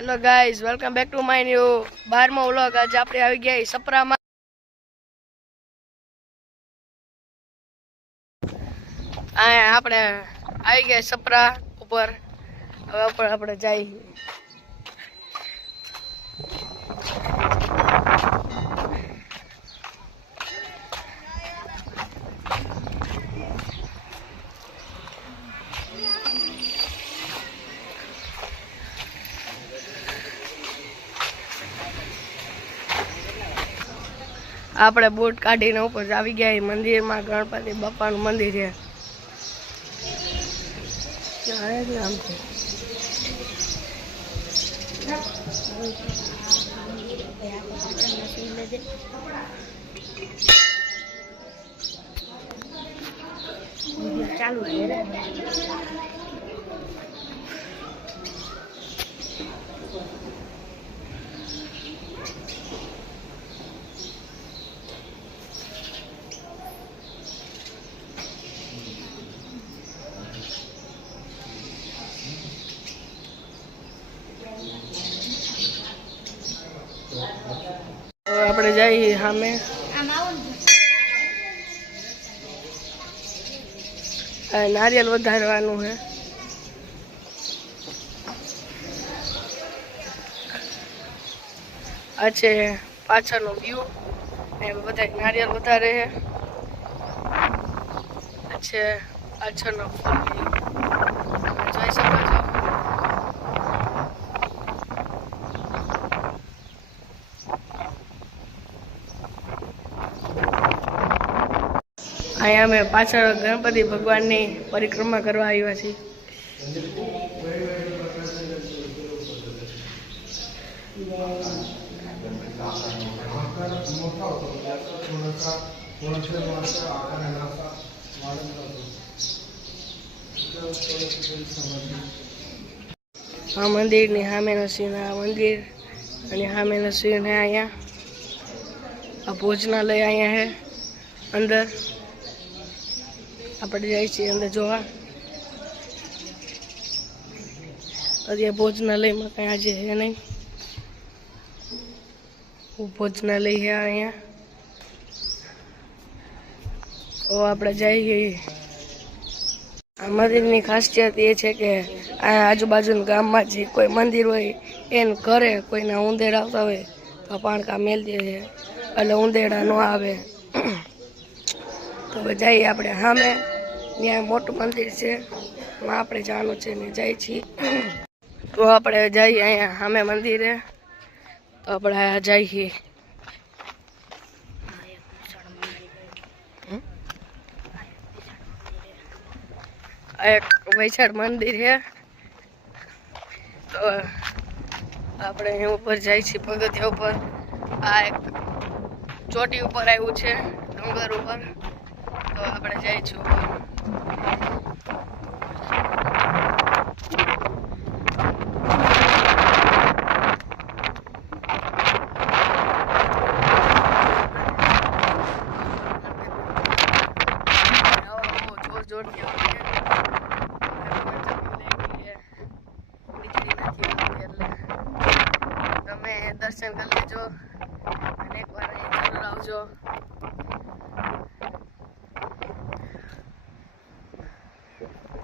Hello guys, welcome back to my new 12मो vlog. आज આપણે આવી ગયા સપરામાં। આપણે આવી ગયા સપરા ઉપર। હવે આપણે જઈ આપણે બોટ કાઢીને ઉપર આવી ગયા મંદિરમાં। ગણપતિ બાપાનું મંદિર છે। ચાલુ આપણે જઈએ સામે। નારિયેલ વધારવાનું છે। આ છે પાછળનો વ્યૂ। બધા નારિયેલ વધારે છે। આ છે પાછળનો ફૂલ વ્યૂ, જોઈ શકો છો। અહીંયા અમે પાછળ ગણપતિ ભગવાનની પરિક્રમા કરવા આવ્યા છીએ। આ મંદિરની સામેનો સીન, આ મંદિર અને સામેનો સીન છે। અહીંયા આ ભોજનાલય અહીંયા છે અંદર। આપણે જઈએ છીએ અંદર જોવા। અત્યારે ભોજનાલયમાં કંઈ આજે છે નહીં। ભોજનાલય છે અહીંયા। તો આપણે જઈએ। આ મંદિરની ખાસિયત એ છે કે આ આજુબાજુના ગામમાં જે કોઈ મંદિર હોય એને ઘરે કોઈના ઉંદેડા આવતા હોય તો પાણકા મેલ દે છે, એટલે ઉંદેડા ન આવે। તો જઈએ આપણે સામે, ત્યાં મોટું મંદિર છે, એમાં આપણે જવાનું છે ને જઈએ છીએ। તો આપણે જઈએ અહીંયા સામે મંદિરે। તો આપણે જઈએ। આ એક વૈશાળ મંદિર છે। તો આપણે અહીં ઉપર જઈએ છીએ પગથિયા ઉપર। આ એક ચોટી ઉપર આવ્યું છે, ડુંગર ઉપર। તો આપણે જઈએ છીએ ઉપર। જોરથી તમે દર્શન કરી લેજો અને એકવાર અહીં જરૂર આવજો।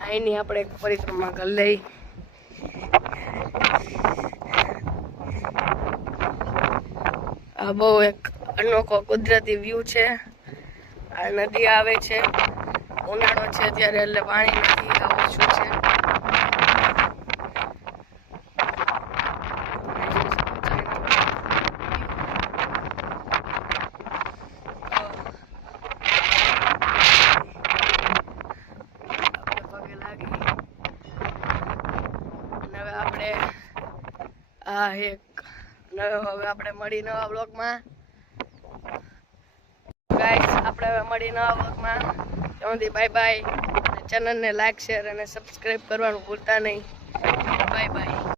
અહીંની આપણે એક પરિક્રમા કરી લઈ। આ બહુ એક અનોખો કુદરતી વ્યૂ છે। આ નદી આવે છે, ઉનાળો છે અત્યારે એટલે પાણી નથી, ઓછું છે। આ એક હવે આપણે મળી નવા બ્લોગમાં। ગાઈસ, આપણે હવે મળી નવા બ્લોગમાં। ત્યાંથી બાય બાય। ચેનલને લાઈક, શેર અને સબસ્ક્રાઈબ કરવાનું ભૂલતા નહીં। Bye bye.